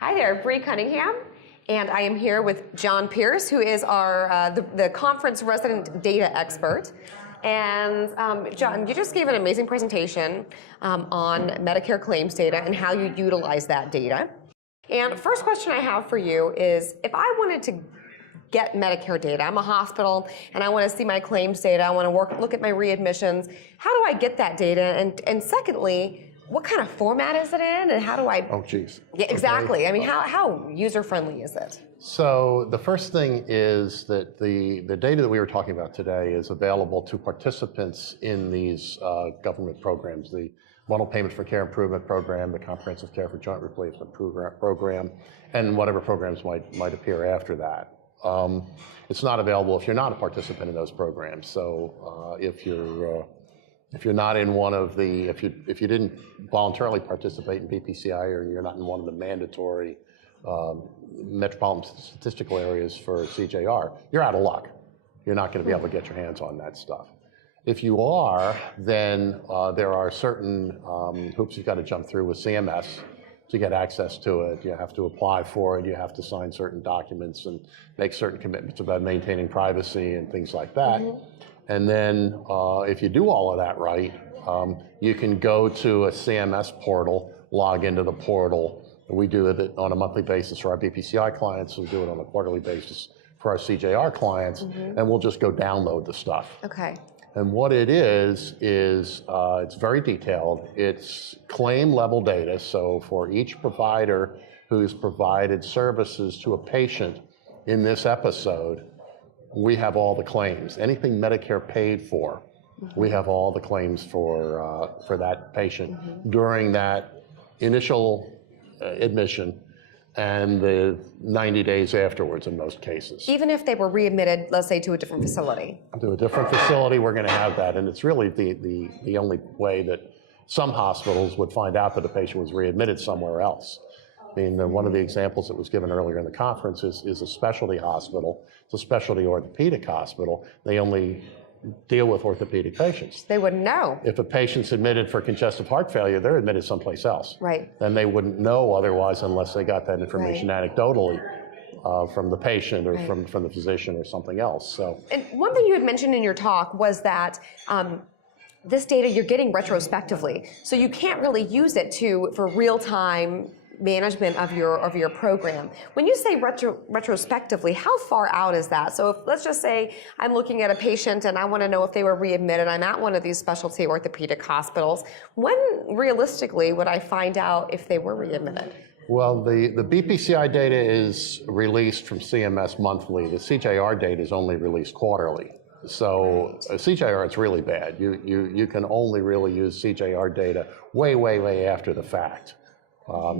Hi there, Bree Cunningham, and I am here with John Pearce, who is our the conference resident data expert. And John, you just gave an amazing presentation on Medicare claims data and how you utilize that data. And the first question I have for you is, if I wanted to get Medicare data, I'm a hospital and I want to see my claims data, I want to look at my readmissions, how do I get that data? And secondly, what kind of format is it in, and how do I? Oh, geez. Yeah, exactly. I mean, how user-friendly is it? So the first thing is that the data that we were talking about today is available to participants in these government programs, the Bundle Payment for Care Improvement Program, the Comprehensive Care for Joint Replacement Program, and whatever programs might appear after that. It's not available if you're not a participant in those programs. So if you're not in one of the, if you didn't voluntarily participate in BPCI, or you're not in one of the mandatory metropolitan statistical areas for CJR, you're out of luck. You're not going to be able to get your hands on that stuff. If you are, then there are certain hoops you've got to jump through with CMS to get access to it. You have to apply for it, you have to sign certain documents and make certain commitments about maintaining privacy and things like that. Mm-hmm. And then if you do all of that right, you can go to a CMS portal, log into the portal. We do it on a monthly basis for our BPCI clients. We do it on a quarterly basis for our CJR clients, mm-hmm. and we'll just go download the stuff. Okay. And what it is it's very detailed. It's claim level data. So for each provider who's provided services to a patient in this episode, we have all the claims. Anything Medicare paid for, mm-hmm. we have all the claims for that patient mm-hmm. during that initial admission and the 90 days afterwards in most cases. Even if they were readmitted, let's say, to a different facility? To a different facility, we're going to have that. And it's really the only way that some hospitals would find out that a patient was readmitted somewhere else. I mean, one of the examples that was given earlier in the conference is a specialty hospital. It's a specialty orthopedic hospital. They only deal with orthopedic patients. They wouldn't know. If a patient's admitted for congestive heart failure, they're admitted someplace else. Right. Then they wouldn't know otherwise unless they got that information right. anecdotally from the patient or right. from the physician or something else. So. And one thing you had mentioned in your talk was that this data you're getting retrospectively, so you can't really use it for real-time management of your program. When you say retrospectively, how far out is that? So if, let's just say I'm looking at a patient and I want to know if they were readmitted. I'm at one of these specialty orthopedic hospitals. When realistically would I find out if they were readmitted? Well, the BPCI data is released from CMS monthly. The CJR data is only released quarterly. So CJR, it's really bad. You can only really use CJR data way after the fact.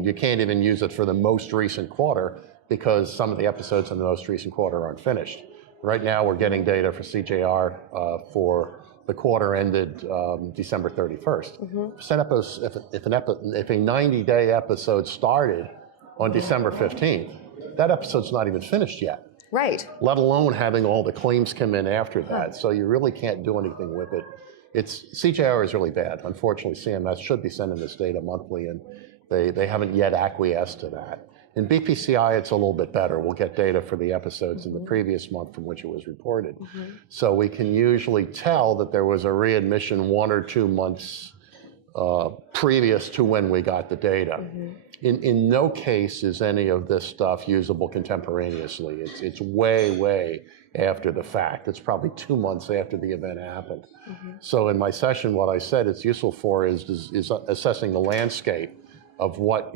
You can't even use it for the most recent quarter because some of the episodes in the most recent quarter aren't finished. Right now, we're getting data for CJR for the quarter ended December 31st. Mm-hmm. If a 90-day episode started on December 15th, that episode's not even finished yet. Right. Let alone having all the claims come in after that. So you really can't do anything with it. CJR is really bad. Unfortunately, CMS should be sending this data monthly, and they haven't yet acquiesced to that. In BPCI, it's a little bit better. We'll get data for the episodes mm-hmm. in the previous month from which it was reported. Mm-hmm. So we can usually tell that there was a readmission 1 or 2 months previous to when we got the data. Mm-hmm. In no case is any of this stuff usable contemporaneously. It's way after the fact. It's probably 2 months after the event happened. Mm-hmm. So in my session, what I said it's useful for is assessing the landscape of what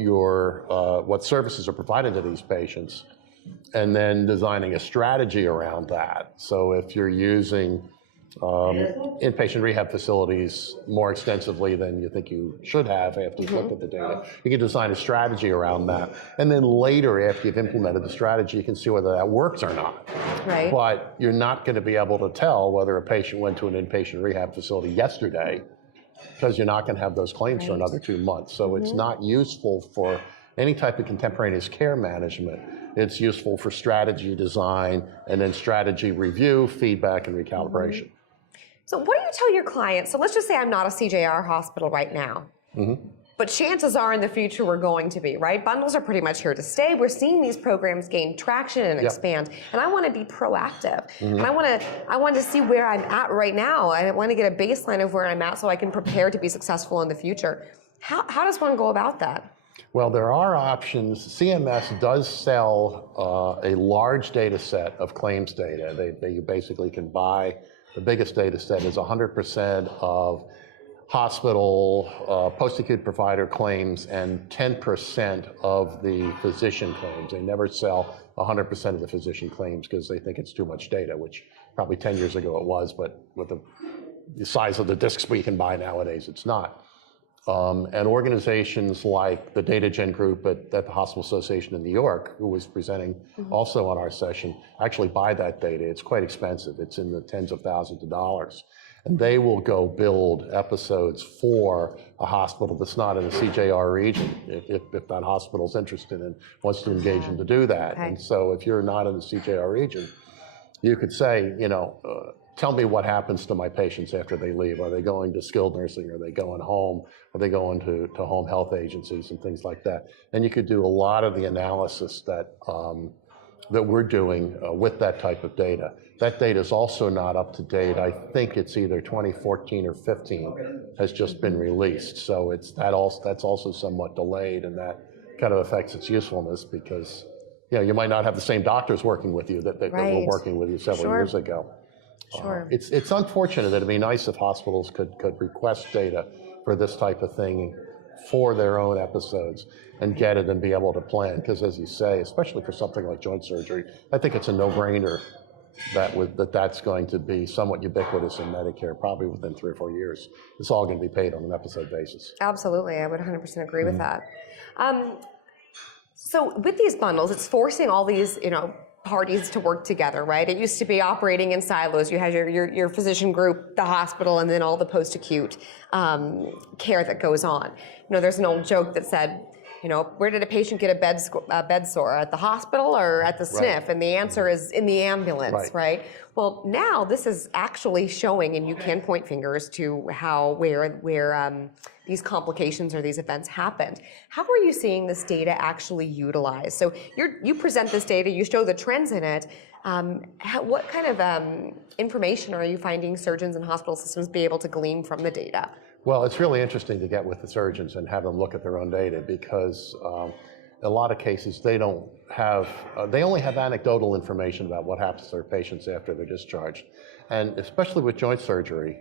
services are provided to these patients, and then designing a strategy around that. So if you're using inpatient rehab facilities more extensively than you think you should have after you've mm-hmm. looked at the data, you can design a strategy around that. And then later, after you've implemented the strategy, you can see whether that works or not. Right. But you're not going to be able to tell whether a patient went to an inpatient rehab facility yesterday, because you're not going to have those claims right. for another 2 months. So mm-hmm. it's not useful for any type of contemporaneous care management. It's useful for strategy design and then strategy review, feedback, and recalibration. Mm-hmm. So what do you tell your clients? So let's just say I'm not a CJR hospital right now, mm-hmm. but chances are in the future we're going to be, right? Bundles are pretty much here to stay. We're seeing these programs gain traction and expand, and I want to be proactive. And I want to see where I'm at right now. I want to get a baseline of where I'm at so I can prepare to be successful in the future. How does one go about that? Well, there are options. CMS does sell a large data set of claims data. They basically can buy, the biggest data set is 100% of hospital, post-acute provider claims and 10% of the physician claims. They never sell 100% of the physician claims because they think it's too much data, which probably 10 years ago it was, but with the size of the disks we can buy nowadays, it's not. And organizations like the Data Gen group at the Hospital Association in New York, who was presenting also on our session, actually buy that data. It's quite expensive. It's in the tens of thousands of dollars. And they will go build episodes for a hospital that's not in the CJR region, if that hospital's interested and wants to engage them to do that. Okay. And so if you're not in the CJR region, you could say, tell me what happens to my patients after they leave. Are they going to skilled nursing? Are they going home? Are they going to home health agencies and things like that? And you could do a lot of the analysis that we're doing with that type of data. That data is also not up to date. I think it's either 2014 or 15 has just been released. So that's also somewhat delayed, and that kind of affects its usefulness because you might not have the same doctors working with you that were working with you several years ago. Sure. It's unfortunate. It'd be nice if hospitals could request data for this type of thing for their own episodes and get it and be able to plan. Because as you say, especially for something like joint surgery, I think it's a no-brainer that's going to be somewhat ubiquitous in Medicare, probably within 3 or 4 years. It's all going to be paid on an episode basis. Absolutely, I would 100% agree with that. So with these bundles, it's forcing all these, parties to work together, right? It used to be operating in silos. You had your physician group, the hospital, and then all the post-acute care that goes on. There's an old joke that said, where did a patient get a bed sore? At the hospital or at the SNF? Right. And the answer is in the ambulance, right? Well, now this is actually showing, and you can point fingers to where these complications or these events happened. How are you seeing this data actually utilized? So you present this data, you show the trends in it. What kind of information are you finding surgeons and hospital systems be able to glean from the data? Well, it's really interesting to get with the surgeons and have them look at their own data because a lot of cases they only have anecdotal information about what happens to their patients after they're discharged. And especially with joint surgery,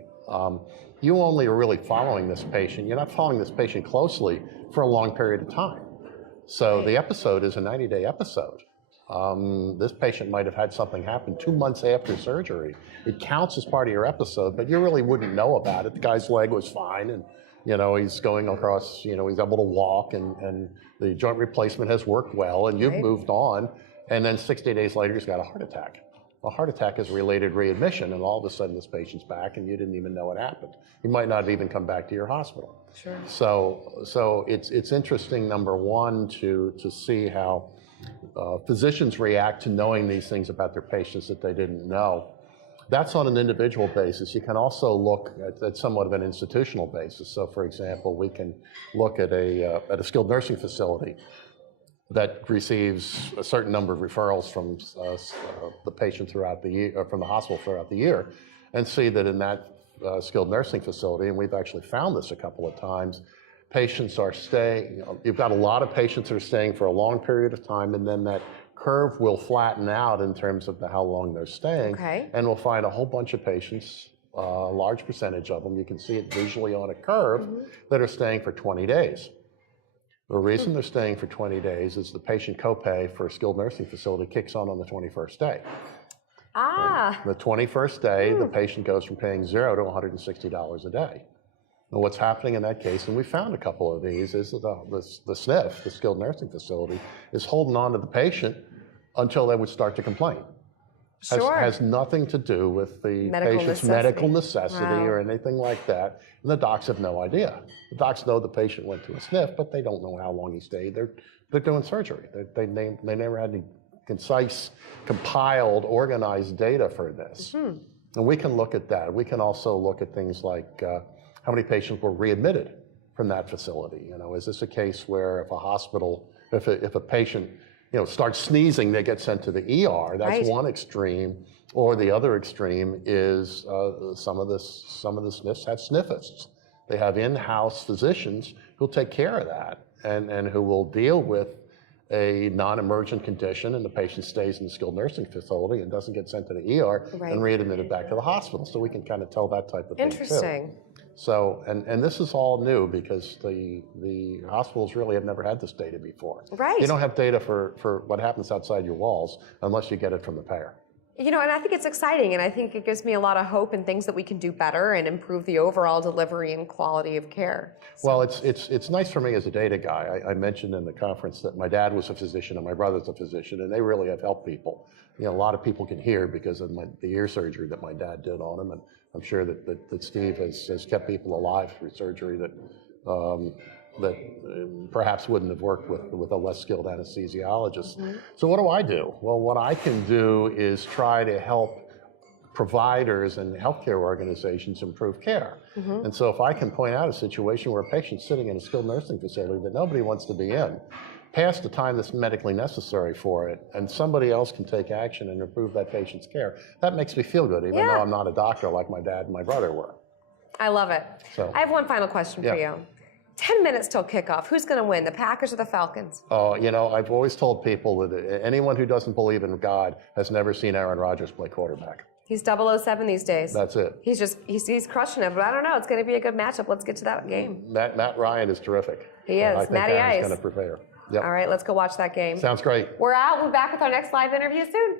you only are really following this patient. You're not following this patient closely for a long period of time. So the episode is a 90-day episode. This patient might have had something happen 2 months after surgery. It counts as part of your episode, but you really wouldn't know about it. The guy's leg was fine, and he's going across, he's able to walk, and the joint replacement has worked well, and you've moved on, and then 60 days later he's got a heart attack. A heart attack is related readmission, and all of a sudden this patient's back, and you didn't even know it happened. He might not have even come back to your hospital. Sure. So it's interesting, number one, to see how physicians react to knowing these things about their patients that they didn't know. That's on an individual basis. You can also look at somewhat of an institutional basis. So, for example, we can look at a skilled nursing facility that receives a certain number of referrals from the patient throughout the year, or from the hospital throughout the year, and see that in that skilled nursing facility, and we've actually found this a couple of times, patients are staying, you've got a lot of patients that are staying for a long period of time, and then that curve will flatten out in terms of how long they're staying. Okay. And we'll find a whole bunch of patients, a large percentage of them, you can see it visually on a curve, that are staying for 20 days. The reason they're staying for 20 days is the patient copay for a skilled nursing facility kicks on the 21st day. Ah. And the 21st day, the patient goes from paying $0 to $160 a day. And what's happening in that case, and we found a couple of these, is that the SNF, the skilled nursing facility, is holding on to the patient until they would start to complain. Sure. Has nothing to do with the patient's medical necessity or anything like that. And the docs have no idea. The docs know the patient went to a SNF, but they don't know how long he stayed. They're doing surgery. They never had any concise, compiled, organized data for this. And we can look at that. We can also look at things like how many patients were readmitted from that facility? You know, is this a case where if a hospital, if a patient, you know, starts sneezing, they get sent to the ER? That's Right. one extreme. Or the other extreme is some of the SNFs have sniffists. They have in-house physicians who'll take care of that and who will deal with a non-emergent condition, and the patient stays in the skilled nursing facility and doesn't get sent to the ER Right. and readmitted back to the hospital. So we can kind of tell that type of thing too. Interesting. So, and this is all new because the hospitals really have never had this data before. Right. You don't have data for what happens outside your walls unless you get it from the payer. You know, and I think it's exciting, and I think it gives me a lot of hope and things that we can do better and improve the overall delivery and quality of care. Well, it's nice for me as a data guy. I mentioned in the conference that my dad was a physician and my brother's a physician, and they really have helped people. You know, a lot of people can hear because of the ear surgery that my dad did on him, and I'm sure that Steve has kept people alive through surgery that perhaps wouldn't have worked with a less skilled anesthesiologist. Mm-hmm. So what do I do? Well, what I can do is try to help providers and healthcare organizations improve care. Mm-hmm. And so if I can point out a situation where a patient's sitting in a skilled nursing facility that nobody wants to be in, past the time that's medically necessary for it, and somebody else can take action and improve that patient's care, that makes me feel good, even though I'm not a doctor like my dad and my brother were. I love it. So, I have one final question for you. 10 minutes till kickoff. Who's going to win, the Packers or the Falcons? You know, I've always told people that anyone who doesn't believe in God has never seen Aaron Rodgers play quarterback. He's 007 these days. That's it. He's crushing it, but I don't know. It's going to be a good matchup. Let's get to that game. Matt Ryan is terrific. He is. I think Matty Aaron's Ice. going to prepare. Yep. All right, let's go watch that game. Sounds great. We're out. We'll be back with our next live interview soon.